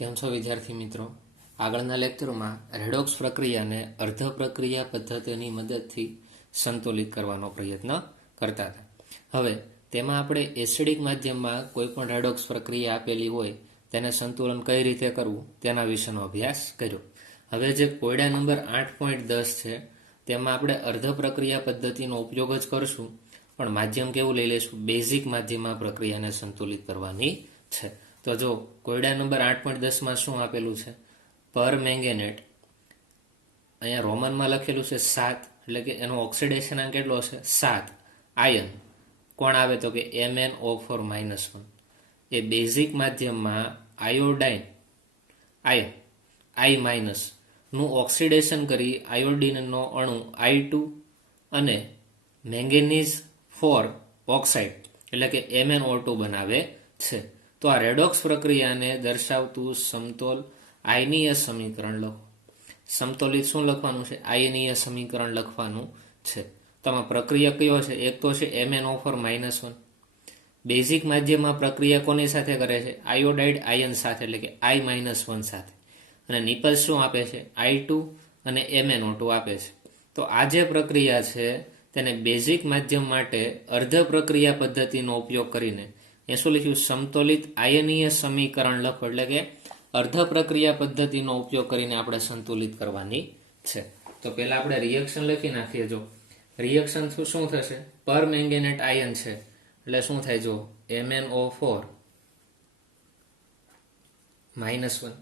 કેમ છો વિદ્યાર્થી મિત્રો? આગળના લેક્ચરમાં રેડોક્સ પ્રક્રિયાને અર્ધ પ્રક્રિયા પદ્ધતિની મદદથી સંતુલિત કરવાનો પ્રયત્ન કરતા હતા. હવે તેમાં આપણે એસિડિક માધ્યમમાં કોઈ પણ રેડોક્સ પ્રક્રિયા આપેલી હોય તેને સંતુલન કઈ રીતે કરવું તેના વિશેનો અભ્યાસ કર્યો. હવે જે કોયડા નંબર 8.10 છે તેમાં આપણે અર્ધ પ્રક્રિયા પદ્ધતિનો ઉપયોગ જ કરશું, પણ માધ્યમ કેવું લઈ લઈશું? બેઝિક માધ્યમમાં પ્રક્રિયાને સંતુલિત કરવાની છે. તો જો કોયડા નંબર 8.10 શું આપેલું છે? પર મેંગેનેટ, અહીંયા રોમનમાં લખેલું છે 7, એટલે કે એનો ઓક્સિડેશન અંક કેટલો હશે? 7. આયન કોણ આવે? તો કે MnO4 -1. એ બેઝિક માધ્યમમાં આયોડાઇન આયન I- નું ઓક્સિડેશન કરી આયોડિનનો અણુ I2 અને મેંગેનીઝ 4 ઓક્સાઇડ એટલે કે MnO2 બનાવે છે. તો આ રેડોક્સ પ્રક્રિયાને દર્શાવતું સમતોલ આયનીય સમીકરણ લખો. સમતોલિત શું લખવાનું છે? આયનીય સમીકરણ લખવાનું છે. તો આમાં પ્રક્રિયા કયો છે? એક તો છે MnO4 -1. બેઝિક માધ્યમમાં પ્રક્રિયા કોની સાથે કરે છે? આયોડાઇડ આયન સાથે, એટલે કે I-1 સાથે. અને નિપજ શું આપે છે? I2 અને MnO2 આપે છે. તો આ જે પ્રક્રિયા છે તેને બેઝિક માધ્યમ માટે અર્ધ પ્રક્રિયા પદ્ધતિનો ઉપયોગ કરીને એ શું લખ્યું? સમતોલિત આયનીય સમીકરણ લખો, એટલે કે અર્ધ પ્રક્રિયા પદ્ધતિનો ઉપયોગ કરીને આપણે સંતુલિત કરવાની છે. તો પહેલા આપણે રિએક્શન લખી નાખીએ. જો રિએક્શન શું થશે? પર મેંગેનેટ આયન છે એટલે શું થાય? જો MnO4 -1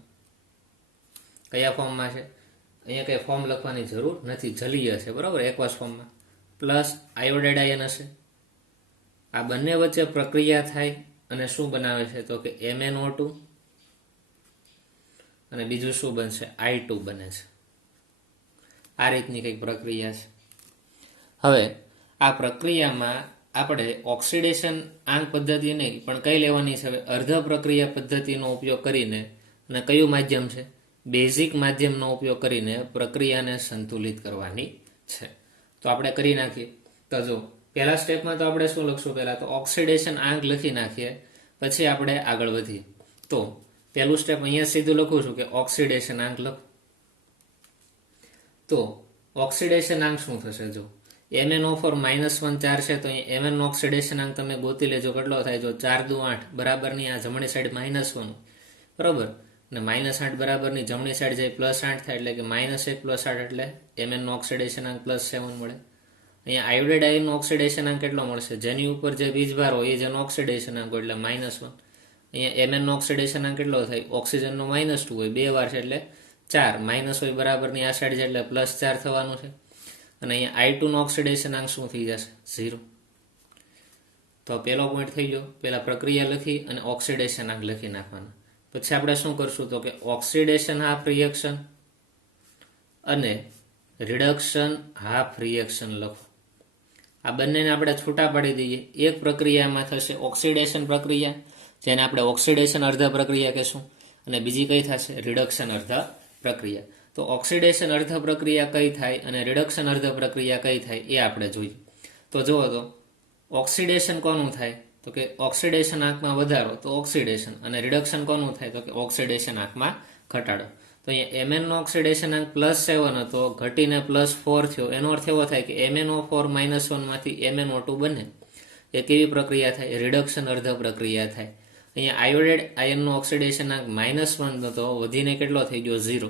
કયા ફોર્મમાં છે? અહીંયા કઈ ફોર્મ લખવાની જરૂર નથી, જલીય છે, બરાબર, એકવાસ ફોર્મમાં. પ્લસ આયોડાઇડ આયન હશે. આ બંને વચ્ચે પ્રક્રિયા થાય અને શું બનાવે છે? તો કે MnO2 અને બીજું શું બનશે? I2 બને છે. આ રીતની કંઈક પ્રક્રિયા છે. હવે આ પ્રક્રિયામાં આપણે ઓક્સિડેશન આંક પદ્ધતિ નહીં પણ કઈ લેવાની છે? હવે અર્ધ પ્રક્રિયા પદ્ધતિનો ઉપયોગ કરીને, અને કયું માધ્યમ છે? બેઝિક માધ્યમનો ઉપયોગ કરીને પ્રક્રિયાને સંતુલિત કરવાની છે. તો આપણે કરી નાખીએ. તો જો પહેલા સ્ટેપમાં તો આપણે શું લખશું? પહેલા તો ઓક્સિડેશન આંક લખી નાખીએ, પછી આપણે આગળ વધીએ. તો પહેલું સ્ટેપ અહીંયા સીધું લખું છું કે ઓક્સિડેશન આંક લખો. તો ઓક્સિડેશન આંક શું થશે? જો MnO4 -1 4 છે તો અહીંયા Mn ઓક્સિડેશન આંક તમે ગોતી લેજો. કેટલો થાય? જો 4 દુ 8 બરાબરની આ જમણી સાઈડ -1, બરાબર, અને -8 બરાબરની જમણી સાઈડ જાય +8 થાય, એટલે કે -1 + 8 એટલે Mn ઓક્સિડેશન આંક +7 મળે. અહીંયા આયોડાઇડ આયનનો ઓક્સિડેશન આંક કેટલો મળશે? જેની ઉપર જે વીજભાર હોય એ જેનો ઓક્સિડેશન આંક હોય એટલે -1. અહીંયા Mn ઓક્સિડેશન આંક કેટલો થાય? ઓક્સિજનનો -2 હોય, 2 વાર છે એટલે 4, માઇનસ હોય બરાબરની આ સાઈડ જાય એટલે +4 થવાનું છે. અને અહીંયા I2 નો ઓક્સિડેશન આંક શું થઈ જશે? 0. તો પહેલો પોઈન્ટ થઈ ગયો. પહેલા પ્રક્રિયા લખી અને ઓક્સિડેશન આંક લખી નાખવાના. પછી આપણે શું કરશું? તો કે ઓક્સિડેશન હાફ રિએક્શન અને રિડક્શન હાફ રિએક્શન લખો. આ બંનેને આપણે છૂટા પાડી દઈએ. એક પ્રક્રિયામાં થશે ઓક્સિડેશન પ્રક્રિયા, જેને આપણે ઓક્સિડેશન અર્ધ પ્રક્રિયા કહેશું, અને બીજી કઈ થશે? રિડક્શન અર્ધ પ્રક્રિયા. તો ઓક્સિડેશન અર્ધ પ્રક્રિયા કઈ થાય અને રિડક્શન અર્ધ પ્રક્રિયા કઈ થાય એ આપણે જોઈએ. તો જુઓ, તો ઓક્સિડેશન કોનું થાય? તો કે ઓક્સિડેશન આંકમાં વધારો, તો ઓક્સિડેશન, અને રિડક્શન કોનું થાય? તો કે ઓક્સિડેશન આંકમાં ઘટાડો. તો અહીંયા Mn નો ઓક્સિડેશન આંક +7 હતો, ઘટીને +4 થયો. એનો અર્થ એવો થાય કે MnO4 -1 માંથી MnO2 બને. એ કેવી પ્રક્રિયા થાય? રિડક્શન અર્ધ પ્રક્રિયા થાય. અહીંયા આયોડાઇડ આયનનો ઓક્સિડેશન આંક -1 હતો, વધીને કેટલો થઈ ગયો? 0.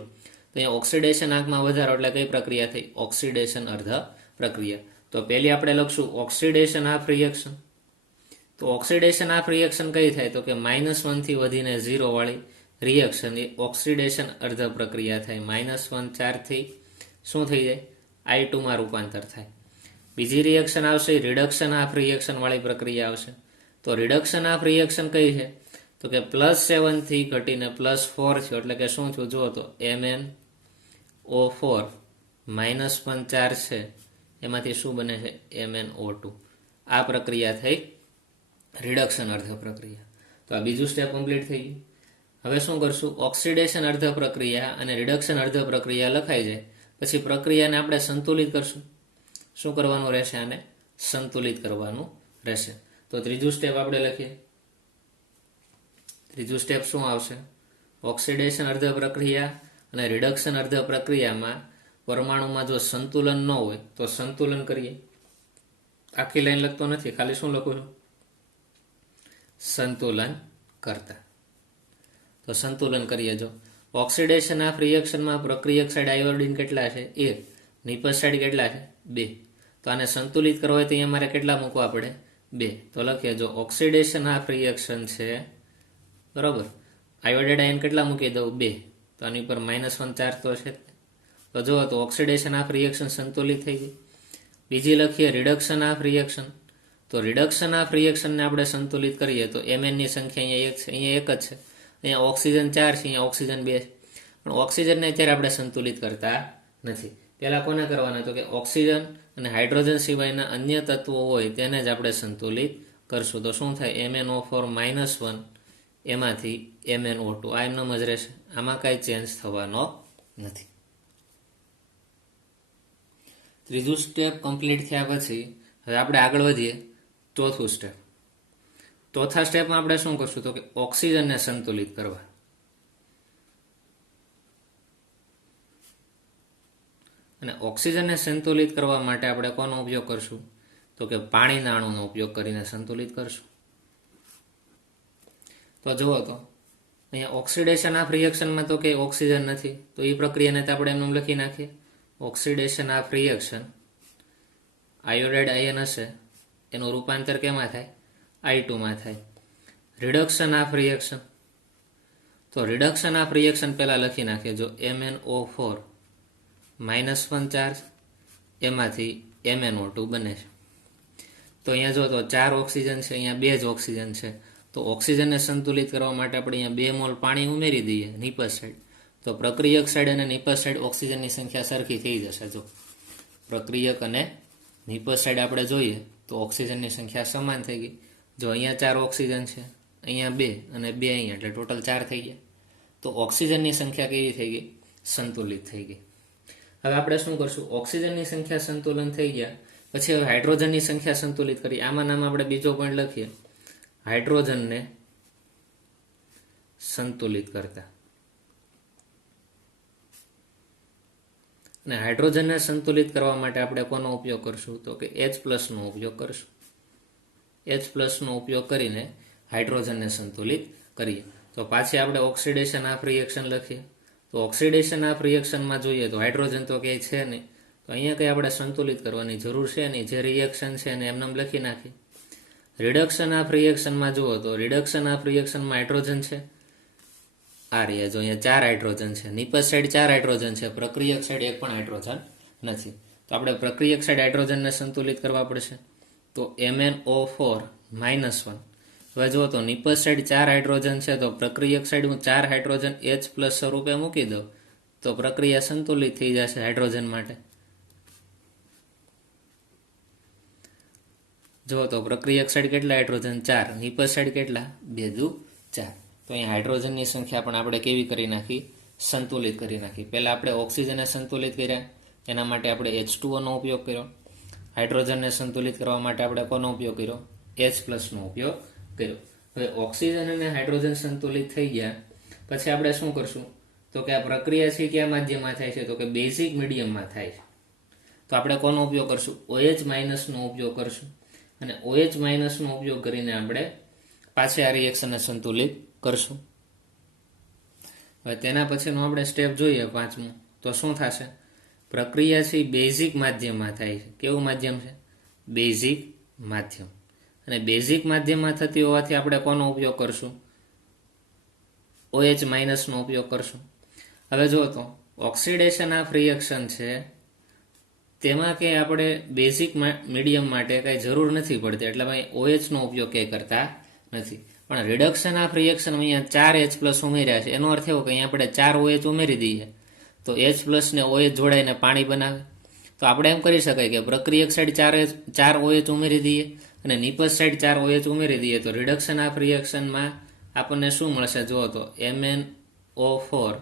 તો અહીંયા ઓક્સિડેશન આંકમાં વધારો એટલે કઈ પ્રક્રિયા થઈ? ઓક્સિડેશન અર્ધ પ્રક્રિયા. તો પહેલી આપણે લખશું ઓક્સિડેશન હાફ રિએક્શન. તો ઓક્સિડેશન હાફ રિએક્શન કઈ થાય? તો કે -1 થી વધીને 0 વાળી રિએક્શન એ ઓક્સિડેશન અર્ધ પ્રક્રિયા થાય. -1 4 થી શું થઈ જાય? I2 માં રૂપાંતર થાય. બીજી રિએક્શન આવશે રિડક્શન હાફ રિએક્શન વાળી પ્રક્રિયા આવશે. તો રિડક્શન હાફ રિએક્શન કઈ છે? તો કે +7 થી ઘટીને +4 થયો, એટલે કે શું થયું? જુઓ તો MnO4 -4 છે, એમાંથી શું બને છે? MnO2. આ પ્રક્રિયા થઈ રિડક્શન અર્ધ પ્રક્રિયા. તો આ બીજું સ્ટેપ કમ્પ્લીટ થઈ ગયું. હવે શું કરશું? ઓક્સિડેશન અર્ધ પ્રક્રિયા અને રિડક્શન અર્ધ પ્રક્રિયા લખાઈ જાય પછી પ્રક્રિયાને આપણે સંતુલિત કરશું. શું કરવાનું રહેશે? આને સંતુલિત કરવાનું રહેશે. તો ત્રીજું સ્ટેપ આપણે લખીએ. ત્રીજું સ્ટેપ શું આવશે? ઓક્સિડેશન અર્ધ પ્રક્રિયા અને રિડક્શન અર્ધ પ્રક્રિયામાં પરમાણુમાં જો સંતુલન ન હોય તો સંતુલન કરીએ. આખી લાઈન લખતો નથી, ખાલી શું લખું છું? સંતુલન કરતા. તો સંતુલન કરીએ. જો ઓક્સિડેશન ઓફ રિએક્શનમાં પ્રક્રિયક સાઈડ આયોડિન કેટલા છે? 1. નિપજ સાઈડ કેટલા છે? 2. તો આને સંતુલિત કરવા હોય તો અહીંયા મારે કેટલા મૂકવા પડે? 2. તો લખીએ, જો ઓક્સિડેશન ઓફ રિએક્શન છે, બરોબર, આયોડાઇડ આયન કેટલા મૂકી દઉં? 2. તો આની પર -1 ચાર્જ તો છે. તો જો તો ઓક્સિડેશન ઓફ રિએક્શન સંતુલિત થઈ ગઈ. બીજી લખીએ રિડક્શન ઓફ રિએક્શન. તો રિડક્શન ઓફ રિએક્શનને આપણે સંતુલિત કરીએ તો Mn ની સંખ્યા અહીંયા 1 છે, અહીંયા 1 જ છે. અહીંયા ઓક્સિજન 4 છે, અહીંયા ઓક્સિજન 2 છે. પણ ઓક્સિજનને અત્યારે આપણે સંતુલિત કરતા નથી. પહેલાં કોને કરવાના? તો કે ઓક્સિજન અને હાઇડ્રોજન સિવાયના અન્ય તત્વો હોય તેને જ આપણે સંતુલિત કરશું. તો શું થાય? MnO4 -1 એમાંથી MnO2. આ એમનો જ રહેશે, આમાં કાંઈ ચેન્જ થવાનો નથી. ત્રીજું સ્ટેપ કમ્પ્લીટ થયા પછી હવે આપણે આગળ વધીએ. ચોથું સ્ટેપ. ચોથા સ્ટેપમાં આપણે શું કરશું? તો કે ઓક્સિજનને સંતુલિત કરવા. અને ઓક્સિજનને સંતુલિત કરવા માટે આપણે કોનો ઉપયોગ કરશું? તો કે પાણીના અણુનો ઉપયોગ કરીને સંતુલિત કરશું. તો જુઓ તો અહીંયા ઓક્સિડેશન ઓફ રિએક્શનમાં તો કે ઓક્સિજન નથી, તો એ પ્રક્રિયાને તો આપણે એમનું લખી નાખીએ. Oxidation of reaction, iodide ion હશે, એનું રૂપાંતર કેમાં થાય? I2 માં થાય. રિડક્શન ઓફ રિએક્શન, તો રિડક્શન ઓફ રિએક્શન પહેલાં લખી નાખીએ. જો MnO4 -1 ચાર્જ, એમાંથી MnO2 બને છે. તો અહીંયા જો તો 4 ઓક્સિજન છે, અહીંયા 2 જ ઓક્સિજન છે. તો ઓક્સિજનને સંતુલિત કરવા માટે આપણે અહીંયા 2 મોલ પાણી ઉમેરી દઈએ નિપજ સાઈડ. તો પ્રક્રિયક સાઈડ અને નિપજ સાઈડ ઓક્સિજનની સંખ્યા સરખી થઈ જશે. જો પ્રક્રિયક અને નિપજ સાઈડ આપણે જોઈએ તો ઓક્સિજનની સંખ્યા સમાન થઈ ગઈ. જો અહીંયા 4 ઓક્સિજન છે, અહીંયા 2 અને 2 અહીંયા, એટલે ટોટલ 4 થઈ ગયા. તો ઓક્સિજનની સંખ્યા કેવી થઈ ગઈ? સંતુલિત થઈ ગઈ. હવે આપણે શું કરશું? ઓક્સિજનની સંખ્યા સંતુલન થઈ ગયા પછી હવે હાઇડ્રોજનની સંખ્યા સંતુલિત કરી. આમાં આપણે બીજો પોઈન્ટ લખીએ, હાઇડ્રોજનને સંતુલિત કરતા. અને હાઇડ્રોજનને સંતુલિત કરવા માટે આપણે કોનો ઉપયોગ કરશું? તો કે H+ નો ઉપયોગ કરશું. H+ નો ઉપયોગ કરીને હાઇડ્રોજનને સંતુલિત કરીએ. તો પાછી આપણે ઓક્સિડેશન ઓફ રિએક્શન લખીએ. તો ઓક્સિડેશન ઓફ રિએક્શનમાં જોઈએ તો હાઇડ્રોજન તો ક્યાંય છે નહીં, તો અહીંયા કંઈ આપણે સંતુલિત કરવાની જરૂર છે નહીં. જે રિએક્શન છે એને એમને લખી નાખીએ. રિડક્શન ઓફ રિએક્શનમાં જુઓ તો રિડક્શન ઓફ રિએક્શનમાં હાઇડ્રોજન છે, આ રહ્યા જો અહીંયા 4 હાઇડ્રોજન છે. નિપજ સાઈડ 4 હાઇડ્રોજન છે, પ્રક્રિયક સાઈડ 1 પણ હાઇડ્રોજન નથી. તો આપણે પ્રક્રિયક સાઈડ હાઇડ્રોજનને સંતુલિત કરવા પડશે. તો MnO4 -1. હવે જુઓ તો નિપજ સાઈડ 4 હાઇડ્રોજન છે, તો પ્રક્રિયક સાઈડ હું 4 હાઇડ્રોજન H+ સ્વરૂપે મૂકી દઉં તો પ્રક્રિયા સંતુલિત થઈ જશે હાઇડ્રોજન માટે. જુઓ તો પ્રક્રિયક સાઈડ કેટલા હાઇડ્રોજન? 4. નિપજ સાઈડ કેટલા? 2 દુ 4. તો અહીંયા હાઇડ્રોજનની સંખ્યા પણ આપણે કેવી કરી નાખી? સંતુલિત કરી નાખી. પહેલાં આપણે ઓક્સિજનને સંતુલિત કર્યા, એના માટે આપણે H2O નો ઉપયોગ કર્યો. હાઇડ્રોજનને સંતુલિત કરવા માટે આપણે કોનો ઉપયોગ કર્યો? H+ નો ઉપયોગ કર્યો. હવે ઓક્સિજન અને હાઇડ્રોજન સંતુલિત થઈ ગયા પછી આપણે શું કરશું? તો કે આ પ્રક્રિયા છે કયા માધ્યમમાં થાય છે? તો કે બેઝિક મીડિયમમાં થાય છે. તો આપણે કોનો ઉપયોગ કરશું? OH- નો ઉપયોગ કરશું. અને OH- નો ઉપયોગ કરીને આપણે પાછી આ રિએક્શનને સંતુલિત કરશું. હવે તેના પછીનું આપણે સ્ટેપ જોઈએ 5મું. તો શું થશે? પ્રક્રિયા છે બેઝિક માધ્યમમાં થાય છે. કેવું માધ્યમ છે? બેઝિક માધ્યમ. અને બેઝિક માધ્યમમાં થતી હોવાથી આપણે કોનો ઉપયોગ કરશું? OH- નો ઉપયોગ કરશું. હવે જો તો ઓક્સિડેશન ઓફ રિએક્શન છે તેમાં કે આપણે બેઝિક મીડિયમ માટે કંઈ જરૂર નથી પડતી, એટલે ભાઈ OH નો ઉપયોગ કંઈ કરતા નથી. પણ રિડક્શન ઓફ રિએક્શન અહીંયા 4 H+ ઉમેર્યા છે, એનો અર્થ એવો કે અહીંયા આપણે 4 OH ઉમેરી દઈએ તો H+ ને OH જોડાઈને પાણી બનાવે. તો આપણે એમ કરી શકાય કે પ્રક્રિયક સાઈડ 4 OH ઉમેરી દઈએ અને નિપજ સાઈડ 4 OH ઉમેરી દઈએ તો રિડક્શન ઓફ રિએક્શનમાં આપણને શું મળશે? જુઓ તો MnO4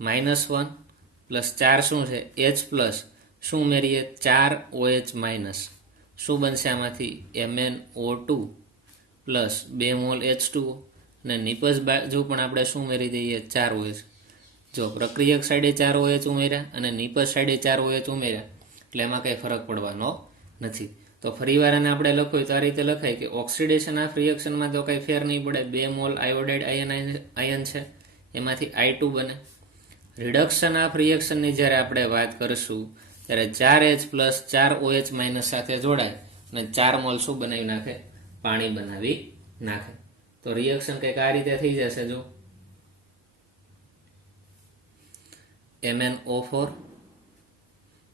-1 પ્લસ 4 શું છે? H+. શું ઉમેરીએ? 4 OH-. શું બનશે આમાંથી? MnO2 પ્લસ 2 મોલ H2O અને નિપજ બાજુ પણ આપણે શું ઉમેરી દઈએ 4 OH. જો પ્રક્રિયક સાઈડે 4 OH ઉમેર્યા અને નિપજ સાઈડે 4 OH ઉમેર્યા એટલે એમાં કંઈ ફરક પડવાનો નથી. તો ફરીવાર આને આપણે લખવું તો આ રીતે લખાય કે ઓક્સિડેશન ઓફ રિએક્શનમાં તો કંઈ ફેર નહીં પડે. 2 મોલ આયોડાઇડ આયન છે, એમાંથી I2 બને. રિડક્શન ઓફ રિએક્શનની જ્યારે આપણે વાત કરીશું ત્યારે 4H પ્લસ 4OH માઇનસ સાથે જોડાય અને 4 મોલ શું બનાવી નાખે? પાણી બનાવી નાખે. તો રિએક્શન કંઈક આ રીતે થઈ જશે. જો MnO4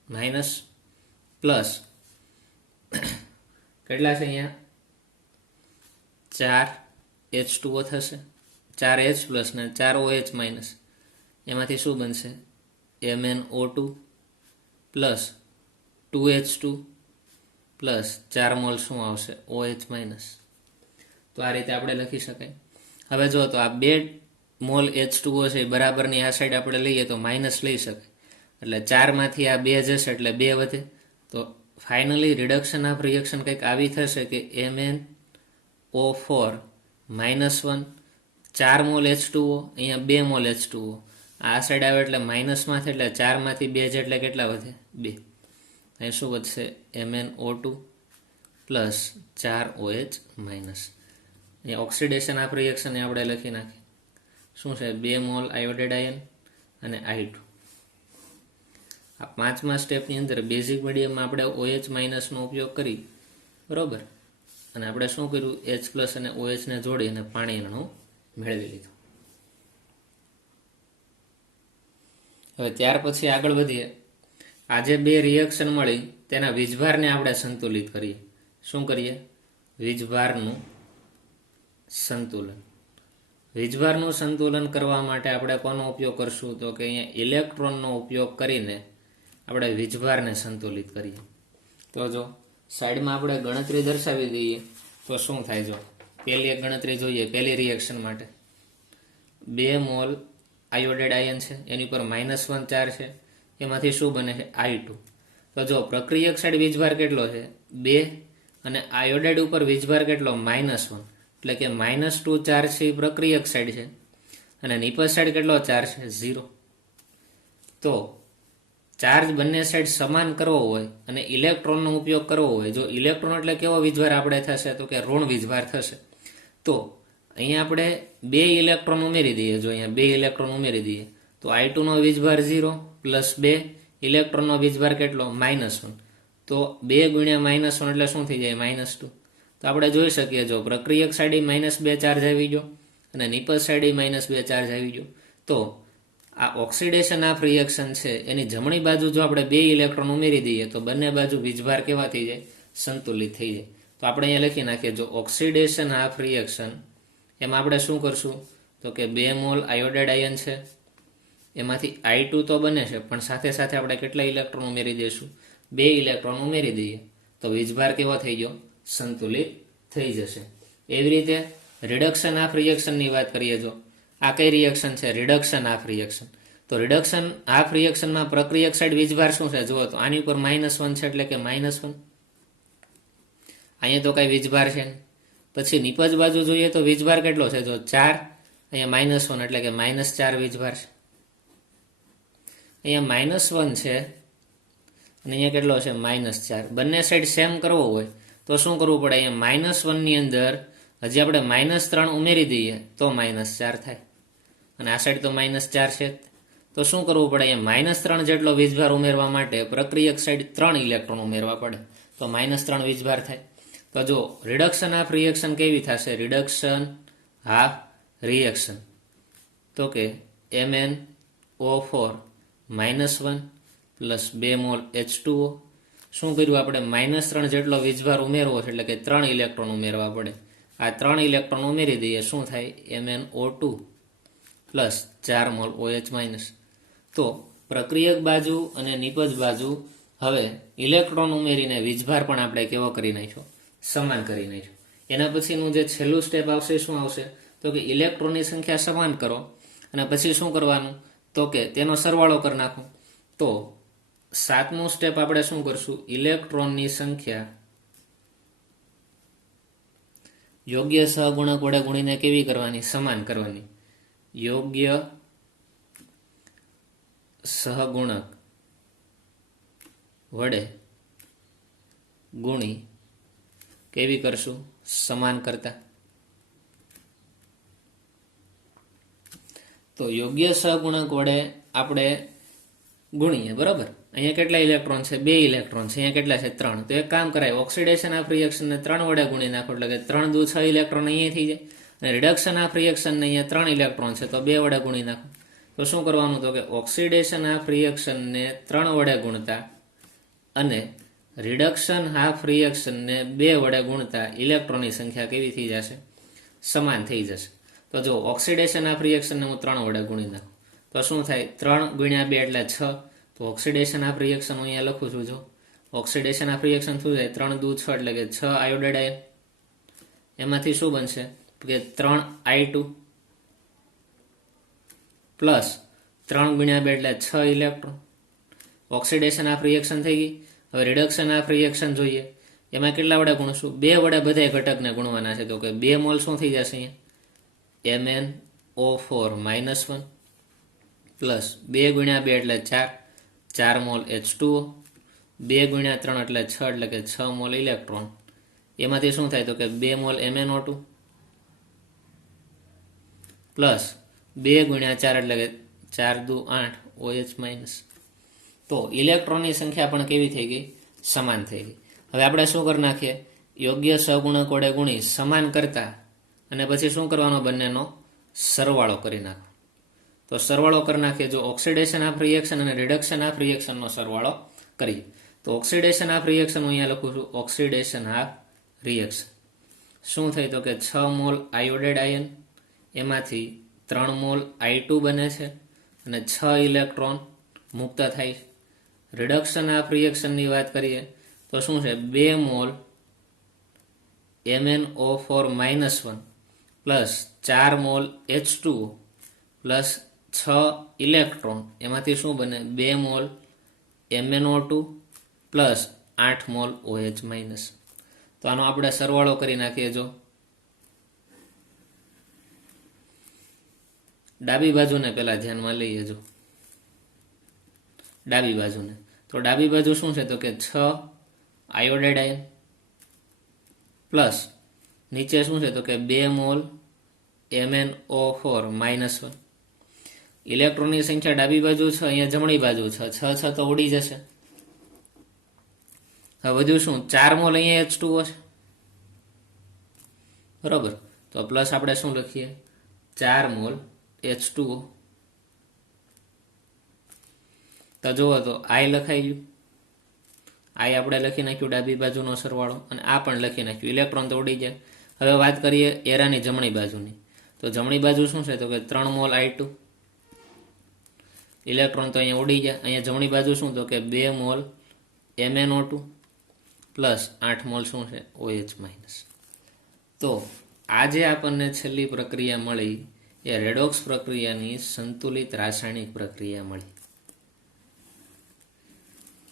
માઇનસ પ્લસ કેટલા છે અહીંયા 4H2O થશે, 4H પ્લસ ને 4OH માઇનસ, એમાંથી શું બનશે? MnO2 plus 2H2 plus 4 mall શું આવશે? OH minus. તો આ રીતે આપણે લખી શકાય. હવે જો તો આ 2 મોલ H2O છે બરાબરની આ સાઈડ આપણે લઈએ તો માઇનસ લઈ શકાય, એટલે 4માંથી આ 2 જશે એટલે 2 વધે. તો ફાઇનલી રિડક્શન ઓફ રિએક્શન કંઈક આવી થશે કે MnO4 -1, 4 મોલ H2O, અહીંયા 2 મોલ H2O, આ સાઈડ આવે એટલે માઇનસમાંથી, એટલે 4માંથી 2 એટલે કેટલા વધે? 2. અહીં શું વધશે? MnO2 plus 4OH minus. અહીંયા ઓક્સિડેશન ઓફ રિએક્શન આપણે લખી નાખીએ. શું છે? 2 મોલ આયોડાઇડ આયન અને I2. આ 5મા સ્ટેપની અંદર બેઝિક મીડિયમમાં આપણે OH માઇનસનો ઉપયોગ કરી, બરોબર, અને આપણે શું કર્યું? H પ્લસ અને OH ને જોડી અને પાણીનું મેળવી લીધું. હવે ત્યાર પછી આગળ વધીએ. આજે 2 રિએક્શન મળી તેના વીજભારને આપણે સંતુલિત કરીએ. શું કરીએ? વીજભારનું સંતુલન. વીજભારનું સંતુલન કરવા માટે આપણે કોનો ઉપયોગ કરશું? તો કે અહીંયા ઇલેક્ટ્રોનનો ઉપયોગ કરીને આપણે વીજભારને સંતુલિત કરીએ. તો જો સાઈડમાં આપણે ગણતરી દર્શાવી દઈએ તો શું થાય? જો પહેલી એક ગણતરી જોઈએ. પહેલી રિએક્શન માટે 2 મોલ આયોડાઇડ આયન છે, એની પર -1 ચાર્જ છે, એમાંથી શું બને છે? I2. તો જો પ્રક્રિયક સાઈડ વીજભાર કેટલો છે? 2, અને આયોડાઇડ ઉપર વીજભાર કેટલો? -1, એટલે કે -2 ચાર્જ છે એ પ્રક્રિયક સાઈડ છે, અને નિપજ સાઈડ કેટલો ચાર્જ છે? 0. તો ચાર્જ બંને સાઈડ સમાન કરવો હોય અને ઇલેક્ટ્રોનનો ઉપયોગ કરવો હોય, જો ઇલેક્ટ્રોન એટલે કેવો વીજભાર આપણે થશે? તો કે ઋણ વીજભાર થશે. તો અહીંયા આપણે 2 ઇલેક્ટ્રોન ઉમેરી દઈએ. જો અહીંયા 2 ઇલેક્ટ્રોન ઉમેરી દઈએ તો I2 નો વીજભાર 0 પ્લસ 2 ઇલેક્ટ્રોનનો વીજભાર કેટલો? -1. તો 2 ગુણ્યા -1 એટલે શું થઈ જાય? -2. તો આપણે જોઈ શકીએ, જો પ્રક્રિયક સાઈડે -2 ચાર્જ આવી ગયો અને નિપજ સાઈડે -2 ચાર્જ આવી ગયો. તો આ ઓક્સિડેશન ઓફ રિએક્શન છે એની જમણી બાજુ જો આપણે 2 ઇલેક્ટ્રોન ઉમેરી દઈએ તો બંને બાજુ વીજભાર કેવા થઈ જાય? સંતુલિત થઈ જાય. તો આપણે અહીંયા લખી નાખીએ, જો ઓક્સિડેશન ઓફ રિએક્શન એમાં આપણે શું કરશું? તો કે 2 મોલ આયોડાઇડ આયન છે, એમાંથી I2 તો બને છે, પણ સાથે સાથે આપણે કેટલા ઇલેક્ટ્રોન ઉમેરી દઈશું? 2 ઇલેક્ટ્રોન ઉમેરી દઈએ તો વીજભાર કેવો થઈ ગયો? સંતુલિત થઈ જશે. એવી રીતે રિડક્શન ઓફ રિએક્શનની વાત કરીએ. જો આ કઈ રિએક્શન છે? Reduction of reaction. તો રિડક્શન ઓફ રિએક્શનમાં પ્રક્રિયક સાઈડ વીજભાર શું છે? જુઓ તો આની ઉપર -1 છે એટલે કે -1. અહીંયા તો કઈ વીજભાર છે. પછી નિપજ બાજુ જોઈએ તો વીજભાર કેટલો છે? જો 4, અહીંયા -1 એટલે કે -4 વીજભાર છે. અહીંયા -1 છે અને અહીંયા કેટલો છે? -4. બંને સાઈડ સેમ કરવો હોય તો શું કરવું પડે? અહીંયા -1 ની અંદર હજી આપણે -3 ઉમેરી દઈએ તો -4 થાય, અને આ સાઈડ તો -4 છે. તો શું કરવું પડે? અહીંયા -3 જેટલો વીજભાર ઉમેરવા માટે પ્રક્રિયક સાઈડ 3 ઇલેક્ટ્રોન ઉમેરવા પડે, તો -3 વીજભાર થાય. તો જો રિડક્શન ઓફ રિએક્શન કેવી થશે? રિડક્શન ઓફ રિએક્શન તો કે MnO4 -1 પ્લસ 2 મોલ H2O. શું કર્યું આપણે? -3 જેટલો વીજભાર ઉમેરવો છે એટલે કે 3 ઇલેક્ટ્રોન ઉમેરવા પડે. આ 3 ઇલેક્ટ્રોન ઉમેરી દઈએ, શું થાય? MnO2 plus 4 mall OH minus. તો પ્રક્રિયક બાજુ અને નિપજ બાજુ હવે ઇલેક્ટ્રોન ઉમેરીને વીજભાર પણ આપણે કેવો કરી નાખ્યો? સમાન કરી નાખ્યો. એના પછીનું જે છેલ્લું સ્ટેપ આવશે શું આવશે? તો કે ઇલેક્ટ્રોનની સંખ્યા સમાન કરો અને પછી શું કરવાનું? તો કે તેનો સરવાળો કરી નાખો. તો 7મું સ્ટેપ આપણે શું કરશું? ઇલેક્ટ્રોનની સંખ્યા યોગ્ય સહગુણક વડે ગુણીને કેવી કરવાની? સમાન કરવાની. યોગ્ય સહગુણક વડે ગુણી કેવી કરશું? સમાન કરતા. તો યોગ્ય સહગુણક વડે આપણે ગુણીએ, બરાબર. અહીંયા કેટલા ઇલેક્ટ્રોન છે? 2 ઇલેક્ટ્રોન છે. અહીંયા કેટલા છે? 3. તો એક કામ કરાય, ઓક્સિડેશન ઓફ રિએક્શનને 3 વડે ગુણી નાખો એટલે કે 3 દુ 6 ઇલેક્ટ્રોન અહીંયા થઈ જાય. અને રિડક્શન ઓફ રિએક્શનને અહીંયા 3 ઇલેક્ટ્રોન છે તો 2 વડે ગુણી નાખો. તો શું કરવાનું? તો કે ઓક્સિડેશન ઓફ રિએક્શનને 3 વડે ગુણતા અને રિડક્શન હાફ રિએક્શનને 2 વડે ગુણતા ઇલેક્ટ્રોનની સંખ્યા કેવી થઈ જશે? સમાન થઈ જશે. તો જો ઓક્સિડેશન ઓફ રિએક્શનને હું 3 વડે ગુણી નાખું તો શું થાય? 3 ગુણ્યા 2 એટલે 6. તો ઓક્સિડેશન ઓફ રિએક્શન હું અહીંયા લખું છું. જો ઓક્સિડેશન ઓફ રિએક્શન શું થાય? 3 દુ 6 એટલે કે 6 આયોડાઇડ આયન. એમાંથી શું બનશે? કે 3I2 પ્લસ 3 ગુણ્યા 2 એટલે 6 ઇલેક્ટ્રોન. ઓક્સિડેશન ઓફ રિએક્શન થઈ ગઈ. હવે રિડક્શન ઓફ રિએક્શન જોઈએ. એમાં કેટલા વડે ગુણશું? 2 વડે બધા ઘટકને ગુણવાના છે. તો કે 2 મોલ શું થઈ જશે? અહીંયા MnO4 -1 પ્લસ 2 ગુણ્યા 2 એટલે 4 4 મોલ H2O, 2 ગુણ્યા 3 એટલે 6 એટલે કે 6 મોલ ઇલેક્ટ્રોન. એમાંથી શું થાય? તો કે 2 મોલ MnO2 પ્લસ 2 ગુણ્યા 4 એટલે કે 4 દુ 8 OH-. તો ઇલેક્ટ્રોનની સંખ્યા પણ કેવી થઈ ગઈ? સમાન થઈ ગઈ. હવે આપણે શું કરી નાખીએ? યોગ્ય સહગુણક વડે ગુણી સમાન કરતા અને પછી શું કરવાનો? બંનેનો સરવાળો કરી નાખો. તો સરવાળો કરી નાખીએ. જો ઓક્સિડેશન ઓફ રિએક્શન અને રિડક્શન ઓફ રિએક્શનનો સરવાળો કરીએ તો ઓક્સિડેશન ઓફ રિએક્શન હું અહીંયા લખું છું. ઓક્સિડેશન ઓફ રિએક્શન શું થઈ? તો કે 6 મોલ આયોડાઇડ આયન, એમાંથી 3 મોલ I2 બને છે અને 6 ઇલેક્ટ્રોન મુક્ત થાય છે. રિડક્શન ઓફ રિએક્શનની વાત કરીએ તો શું છે? 2 mall MnO4 -1 plus 4 mall H2O plus 6 electron, એમાંથી શું બને? 2 mall MnO2 plus 8 mall OH-. તો આનો આપણે સરવાળો કરી નાખીએ. જો ડાબી બાજુને પેલા ધ્યાનમાં લઈએ. જો ડાબી બાજુને, તો ડાબી બાજુ શું છે? તો કે 6 આયોડાઇડ આયન પ્લસ નીચે શું છે? તો કે 2 મોલ MnO4 -1. ઇલેક્ટ્રોનની સંખ્યા ડાબી બાજુ છે, અહીંયા જમણી બાજુ છે. 6 6 તો ઉડી જશે. હવે વધુ શું? 4 મોલ અહીંયા H2O છે, બરોબર. તો પ્લસ આપણે શું લખીએ? 4 મોલ H2O. તો જુઓ તો I લખાઈ ગયું. I આપણે લખી નાખ્યું ડાબી બાજુનો સરવાળો, અને આ પણ લખી નાખ્યું. ઇલેક્ટ્રોન તો ઉડી જાય. હવે વાત કરીએ એરાની જમણી બાજુની. તો જમણી બાજુ શું છે? તો કે 3 મોલ I2. ઇલેક્ટ્રોન તો અહીંયા ઉડી જાય. અહીંયા જમણી બાજુ શું? તો કે 2 મોલ MnO2 પ્લસ 8 મોલ શું છે? OH-. તો આજે આપણને છેલ્લી પ્રક્રિયા મળી એ રેડોક્સ પ્રક્રિયાની સંતુલિત રાસાયણિક પ્રક્રિયા મળી.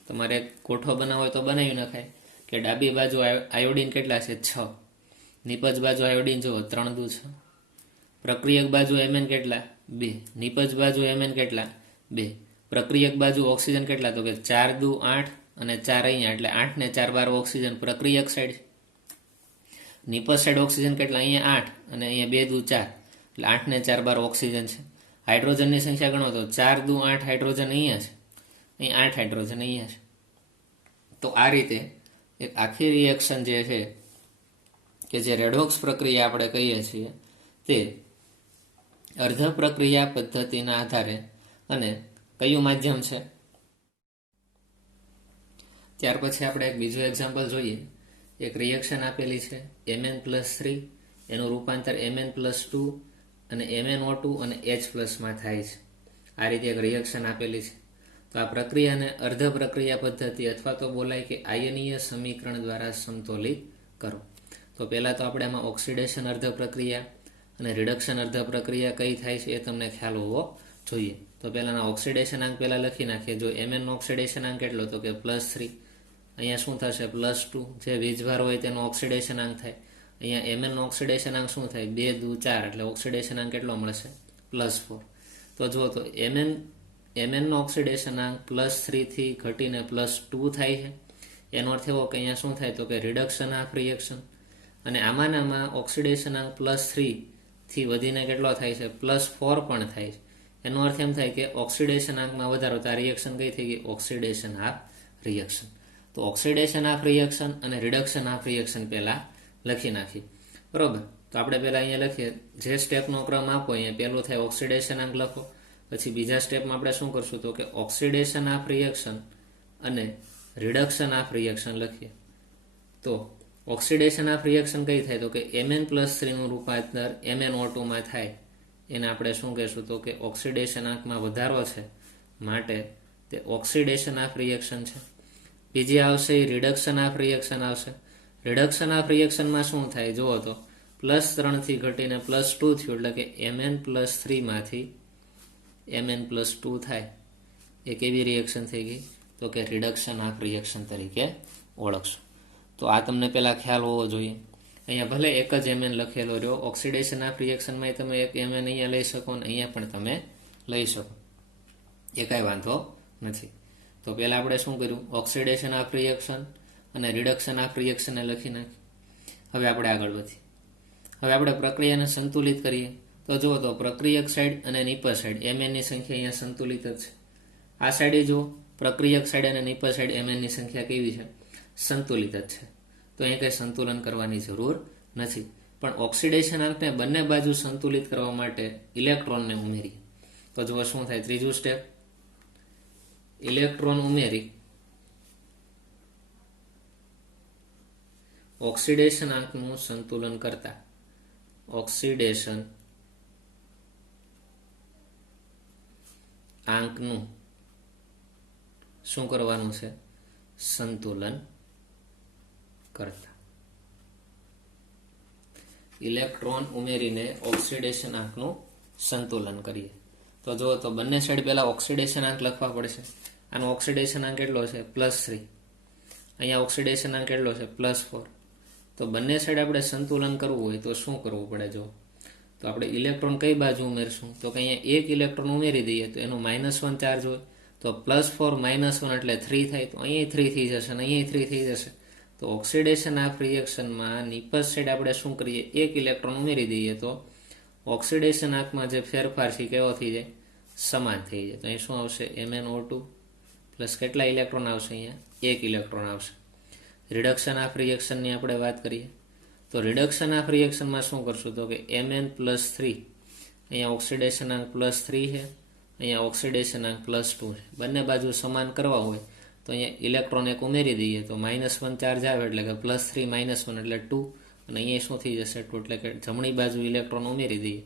તમારે કોઠો બનાવવો હોય તો બનાવી નખાય કે ડાબી બાજુ આયોડીન કેટલા છે? 6. નિપજ બાજુ આયોડીન જુઓ 3 દુ 6. પ્રક્રિયક બાજુ Mn કેટલા? 2. નિપજ બાજુ Mn કેટલા? 2. પ્રક્રિયક બાજુ ઓક્સિજન કેટલા? તો કે 4 દુ 8 અને 4 અહીંયા એટલે 8 ને 4 12 ઓક્સિજન પ્રક્રિયક સાઈડ. નિપજ સાઈડ ઓક્સિજન કેટલા? અહીંયા 8 અને અહીંયા 2 દુ 4 એટલે 8 ને 4 12 ઓક્સિજન છે. હાઇડ્રોજનની સંખ્યા ગણો તો 4 દુ 8 હાઇડ્રોજન અહીંયા છે, અહીં 8 હાઇડ્રોજન અહીંયા છે. તો આ રીતે એક આખી રિએક્શન જે છે કે જે રેડોક્સ પ્રક્રિયા આપણે કહીએ છીએ તે અર્ધ પ્રક્રિયા પદ્ધતિના આધારે, અને કયું માધ્યમ છે? ત્યાર પછી આપણે એક બીજું એક્ઝામ્પલ જોઈએ. એક રિએક્શન આપેલી છે Mn+3, એનું રૂપાંતર Mn+2 અને MnO2 અને H+ માં થાય છે. આ રીતે એક રિએક્શન આપેલી છે. તો આ પ્રક્રિયાને અર્ધ પ્રક્રિયા પદ્ધતિ અથવા તો બોલાય કે આયનીય સમીકરણ દ્વારા સમતોલિત કરો. તો પહેલાં તો આપણે એમાં ઓક્સિડેશન અર્ધ પ્રક્રિયા અને રિડક્શન અર્ધ પ્રક્રિયા કઈ થાય છે એ તમને ખ્યાલ હોવો જોઈએ. તો પહેલાંના ઓક્સિડેશન આંક પહેલાં લખી નાખીએ. જો Mn નો ઓક્સિડેશન આંક કેટલો? તો કે +3. અહીંયા શું થશે? +2. જે વીજભાર હોય તેનો ઓક્સિડેશન આંક થાય. અહીંયા Mn નો ઓક્સિડેશનાંક શું થાય? 2 દુ 4 એટલે ઓક્સિડેશનાંક કેટલો મળશે? +4. તો જુઓ તો Mn નો ઓક્સિડેશનાંક +3 થી ઘટીને +2 થાય છે. એનો અર્થ એવો કે અહીંયા શું થાય? તો કે રિડક્શન હાફ રિએક્શન. અને આમાં ઓક્સિડેશનાંક +3 થી વધીને કેટલો થાય છે? +4 પણ થાય છે. એનો અર્થ એમ થાય કે ઓક્સિડેશનાંકમાં વધારો. તો આ રિએક્શન કઈ થઈ ગઈ? Oxidation half reaction. તો ઓક્સિડેશન હાફ રિએક્શન અને રિડક્શન હાફ રિએક્શન પહેલા લખી નાખી. બરોબર. તો આપણે પહેલા અહીંયા લખીએ, જે સ્ટેપનો ક્રમ આપો અહીંયા પહેલું થાય ઓક્સિડેશનાંક લખો. પછી બીજા સ્ટેપમાં આપણે શું કરશું? તો કે ઓક્સિડેશન હાફ રિએક્શન અને રિડક્શન હાફ રિએક્શન લખીએ. તો ઓક્સિડેશન હાફ રિએક્શન કઈ થાય? તો કે Mn+3 નું રૂપાંતર MnO2 માં થાય. એને આપણે શું કહેશું? તો કે ઓક્સિડેશનાંકમાં વધારો છે, માટે તે ઓક્સિડેશન હાફ રિએક્શન છે. બીજી આવશે એ રિડક્શન હાફ રિએક્શન આવશે. રિડક્શન હાફ રિએક્શનમાં શું થાય? જુઓ તો +3 થી ઘટીને +2 થયું, એટલે કે Mn+3 માંથી Mn+2 થાય. એ કેવી રિએક્શન થઈ ગઈ? તો કે રિડક્શન હાફ રિએક્શન તરીકે ઓળખશું. તો આ તમને પહેલા ખ્યાલ હોવો જોઈએ. અહીંયા ભલે એક જ Mn લખેલો રહ્યો, ઓક્સિડેશન હાફ રિએક્શનમાં તમે એક Mn અહીંયા લઈ શકો અને અહીંયા પણ તમે લઈ શકો, એ કાંઈ વાંધો નથી. તો પહેલા આપણે શું કર્યું? ઓક્સિડેશન હાફ રિએક્શન અને રિડક્શન હાફ રિએક્શનને લખી નાખી. હવે આપણે આગળ વધીએ. હવે આપણે પ્રક્રિયાને સંતુલિત કરીએ. તો જુઓ તો પ્રક્રિયક સાઈડ અને નિપજ સાઈડ Mn ની સંખ્યા અહીંયા સંતુલિત જ છે. આ સાઈડે જો પ્રક્રિયક સાઈડ અને નિપજ સાઈડ Mn ની સંખ્યા કેવી છે? સંતુલિત જ છે. તો અહીં કંઈ સંતુલન કરવાની જરૂર નથી. પણ ઓક્સિડેશનાંકને બંને બાજુ સંતુલિત કરવા માટે ઇલેક્ટ્રોનને ઉમેરીએ. તો જુઓ શું થાય? ત્રીજું સ્ટેપ, ઇલેક્ટ્રોન ઉમેરી ઓક્સિડેશનાંકનું સંતુલન કરતા ઓક્સિડેશન આંકનું શું કરવાનું છે? સંતુલન કરતા. ઇલેક્ટ્રોન ઉમેરીને ઓક્સિડેશન આંકનું સંતુલન કરીએ. તો જુઓ તો બંને સાઈડ પહેલા ઓક્સિડેશન આંક લખવા પડશે. આનો ઓક્સિડેશન આંક કેટલો છે? +3. અહીંયા ઓક્સિડેશન આંક કેટલો છે? +4. તો બંને સાઈડ આપણે સંતુલન કરવું હોય તો શું કરવું પડે? જો તો આપણે ઇલેક્ટ્રોન કઈ બાજુ ઉમેરશું? તો કે અહીંયા એક ઇલેક્ટ્રોન ઉમેરી દઈએ તો એનો -1 ચાર્જ હોય. તો +4 -1 એટલે 3 થાય. તો અહીંયા 3 થઈ જશે અને અહીંયા 3 થઈ જશે. તો ઓક્સિડેશન હાફ રિએક્શનમાં નિપજ સાઈડ આપણે શું કરીએ? એક ઇલેક્ટ્રોન ઉમેરી દઈએ તો ઓક્સિડેશન આંકમાં જે ફેરફાર છે કેવો થઈ જાય? સમાન થઈ જાય. તો અહીં શું આવશે? MnO2 પ્લસ કેટલા ઇલેક્ટ્રોન આવશે? અહીંયા એક ઇલેક્ટ્રોન આવશે. રિડક્શન હાફ રિએક્શનની આપણે વાત કરીએ. તો રિડક્શન હાફ રિએક્શનમાં શું કરશું? તો કે Mn+3, અહીંયા ઓક્સિડેશન આંક +3 છે, અહીંયા ઓક્સિડેશન આંક +2 છે. બંને બાજુ સમાન કરવા હોય તો અહીંયા ઇલેક્ટ્રોન એક ઉમેરી દઈએ તો -1 ચાર્જ આવે, એટલે કે +3 -1 એટલે 2, અને અહીંયા શું થઈ જશે? 2. એટલે કે જમણી બાજુ ઇલેક્ટ્રોન ઉમેરી દઈએ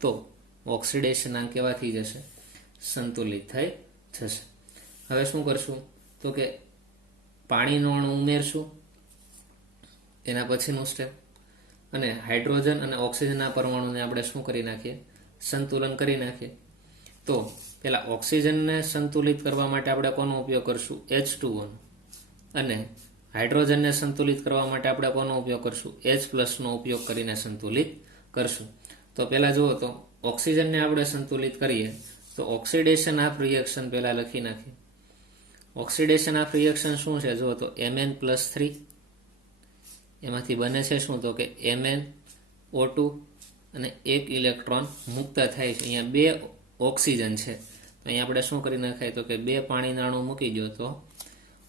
તો ઓક્સિડેશન આંક કેવા થઈ જશે? સંતુલિત થઈ જશે. હવે શું કરશું? તો કે પાણીનો અણુ ઉમેરશું, એના પછીનું સ્ટેપ, અને હાઇડ્રોજન અને ઓક્સિજનના પરમાણુને આપણે શું કરી નાખીએ? સંતુલન કરી નાખીએ. તો પેલા ઓક્સિજનને સંતુલિત કરવા માટે આપણે કોનો ઉપયોગ કરશું? H2O નો. અને હાઇડ્રોજનને સંતુલિત કરવા માટે આપણે કોનો ઉપયોગ કરશું? H+ નો ઉપયોગ કરીને સંતુલિત કરશું. તો પહેલા જુઓ તો ઓક્સિજનને આપણે સંતુલિત કરીએ તો ઓક્સિડેશન હાફ રિએક્શન પહેલા લખી નાખીએ. ઓક્સિડેશન હાફ રિએક્શન શું છે? જુઓ તો Mn+3, એમાંથી બને છે શું? તો કે MnO2 અને એક ઇલેક્ટ્રોન મુક્ત થાય છે. અહીંયા 2 ઓક્સિજન છે. અહીંયા આપણે શું કરી નખાય? તો કે 2 પાણીના અણુ મૂકી દો તો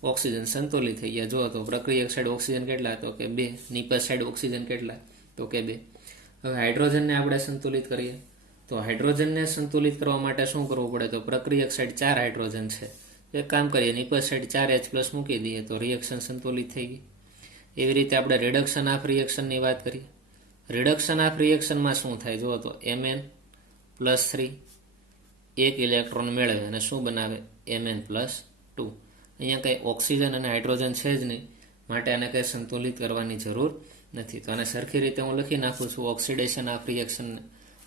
ઓક્સિજન સંતુલિત થઈ ગયા. જુઓ તો પ્રક્રિયક સાઈડ ઓક્સિજન કેટલા? તો કે 2. નિપજ સાઈડ ઓક્સિજન કેટલા? તો કે 2. હવે હાઇડ્રોજનને આપણે સંતુલિત કરીએ. તો હાઇડ્રોજનને સંતુલિત કરવા માટે શું કરવું પડે? તો પ્રક્રિયક સાઈડ 4 હાઇડ્રોજન છે. એક કામ કરીએ, નિપજ સાઈડ 4 H+ મૂકી દઈએ તો રિએક્શન સંતુલિત થઈ ગઈ. એવી રીતે આપણે રિડક્શન હાફ રિએક્શનની વાત કરીએ. રિડક્શન હાફ રિએક્શનમાં શું થાય? જુઓ તો Mn+3 એક ઇલેક્ટ્રોન મેળવે અને શું બનાવે? Mn+2. અહીંયા કંઈ ઓક્સિજન અને હાઇડ્રોજન છે જ નહીં, માટે આને કંઈ સંતુલિત કરવાની જરૂર નથી. તો આને સરખી રીતે હું લખી નાખું છું ઓક્સિડેશન હાફ રિએક્શનને.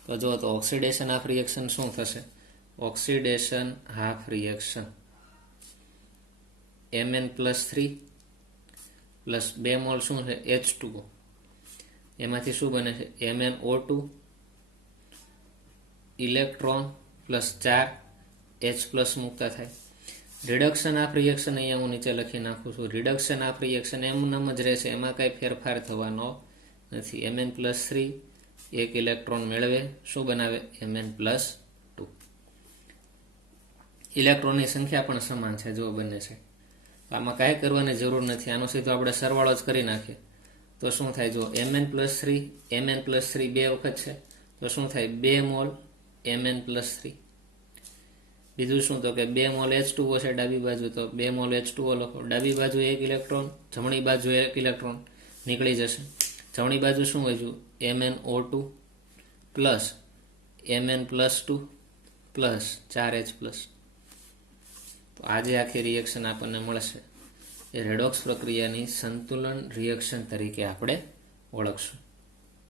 તો જુઓ તો ઓક્સિડેશન હાફ રિએક્શન શું થશે? Oxidation half reaction Mn+3 plus 2 mall શું છે? H2O. એમાંથી શું બને છે MnO2 electron plus 4 H plus મૂકતા થાય. રિડક્શન ઓફ રિએક્શન અહીંયા હું નીચે લખી નાખું છું. રિડક્શન ઓફ રિએક્શન એમનામ જ રહેશે, એમાં કાંઈ ફેરફાર થવાનો નથી. Mn+3 એક ઇલેક્ટ્રોન મેળવે, શું બનાવે Mn+2. ઇલેક્ટ્રોનની સંખ્યા પણ સમાન છે, જો બંને છે. આમાં કાંઈ કરવાની જરૂર નથી, આનો સીધો આપણે સરવાળો જ કરી નાખીએ તો શું થાય, જો Mn+3 બે વખત છે તો શું થાય 2 મોલ Mn+3. બીજું શું તો કે 2 મોલ H2O છે ડાબી બાજુ, તો 2 મોલ H2O લખો. ડાબી બાજુ એક ઇલેક્ટ્રોન, જમણી બાજુ એક ઇલેક્ટ્રોન નીકળી જશે. જમણી બાજુ શું વધ્યું MnO2 plus Mn+2 plus 4H plus. તો આજે આખી રિએક્શન આપણને મળશે એ રેડોક્સ પ્રક્રિયાની સંતુલન રિએક્શન તરીકે આપણે ઓળખશું.